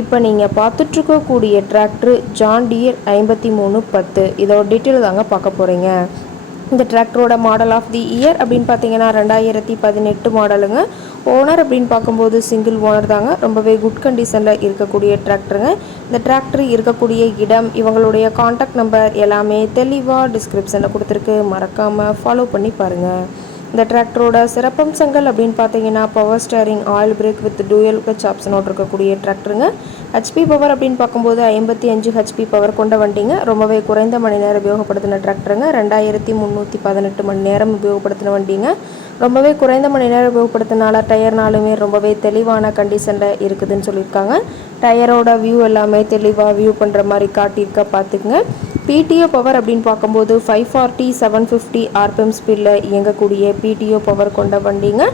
இப்போ நீங்கள் பார்த்துட்ருக்கக்கூடிய tractor John dear ஐம்பத்தி மூணு பத்து. இதோட டீட்டெயில் தாங்க பார்க்க போகிறீங்க இந்த டிராக்டரோட மாடல் ஆஃப் தி இயர் அப்படின்னு பார்த்தீங்கன்னா ரெண்டாயிரத்தி பதினெட்டு மாடலுங்க ஓனர் அப்படின்னு பார்க்கும்போது சிங்கிள் ஓனர் தாங்க. ரொம்பவே குட் கண்டிஷனில் இருக்கக்கூடிய டிராக்டருங்க இந்த டிராக்டர் இருக்கக்கூடிய இடம் இவங்களுடைய காண்டாக்ட் நம்பர் எல்லாமே தெளிவாக டிஸ்கிரிப்ஷனில் கொடுத்துருக்கு. மறக்காமல் ஃபாலோ பண்ணி பாருங்கள் இந்த டிராக்டரோட சிறப்பம்சங்கள் அப்படின்னு பார்த்தீங்கன்னா power steering oil brake with dual clutch ஆப்ஷனோடு இருக்கக்கூடிய டிராக்டருங்க. ஹெச்பி பவர் அப்படின்னு பார்க்கும்போது ஐம்பத்தி அஞ்சு ஹெச்பி பவர் கொண்ட வண்டிங்க. ரொம்பவே குறைந்த மணி நேரம் உபயோகப்படுத்தின டிராக்டருங்க. ரெண்டாயிரத்தி முந்நூற்றி பதினெட்டு மணி நேரம் உபயோகப்படுத்தின வண்டிங்க. ரொம்பவே குறைந்த மணி நேரம் உபயோகப்படுத்தினால டயர்னாலுமே ரொம்பவே தெளிவான கண்டிஷனில் இருக்குதுன்னு சொல்லியிருக்காங்க. டயரோட வியூ எல்லாமே தெளிவாக வியூ பண்ணுற மாதிரி காட்டியிருக்க பார்த்துக்குங்க. பிடிஓ பவர் அப்படின்னு பார்க்கும்போது five forty seven fifty RPM ஸ்பீடில் இயங்கக்கூடிய பிடிஓ பவர் கொண்ட வண்டிங்க.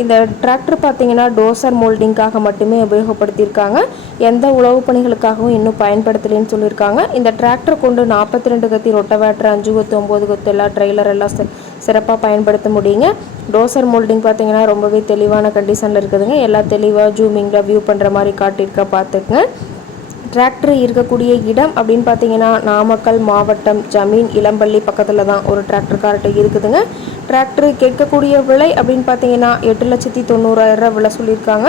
இந்த டிராக்டர் பார்த்தீங்கன்னா டோசர் மோல்டிங்காக மட்டுமே உபயோகப்படுத்தியிருக்காங்க. எந்த உழவு பணிகளுக்காகவும் இன்னும் பயன்படுத்தலைன்னு சொல்லியிருக்காங்க. இந்த டிராக்டர் கொண்டு நாற்பத்தி ரெண்டு கத்தி ரொட்டவேட்டர் அஞ்சு கொத்து ஒம்பது கொத்து எல்லாம் ட்ரெய்லர் எல்லாம் சிறப்பாக பயன்படுத்த முடியுங்க. டோசர் மோல்டிங் பார்த்தீங்கன்னா ரொம்பவே தெளிவான கண்டிஷனில் இருக்குதுங்க. எல்லாம் தெளிவாக ஜூமிங்கில் வியூ பண்ணுற மாதிரி காட்டியிருக்க பார்த்துக்குங்க. டிராக்டர் இருக்கக்கூடிய இடம் அப்படின்னு பார்த்தீங்கன்னா நாமக்கல் மாவட்டம் ஜமீன் இளம்பள்ளி பக்கத்தில் தான் ஒரு டிராக்டர் கார்ட்டு இருக்குதுங்க. டிராக்டர் கேட்கக்கூடிய விலை அப்படின்னு பார்த்தீங்கன்னா எட்டு லட்சத்தி தொண்ணூறாயிரம் ரூபா விலை சொல்லியிருக்காங்க.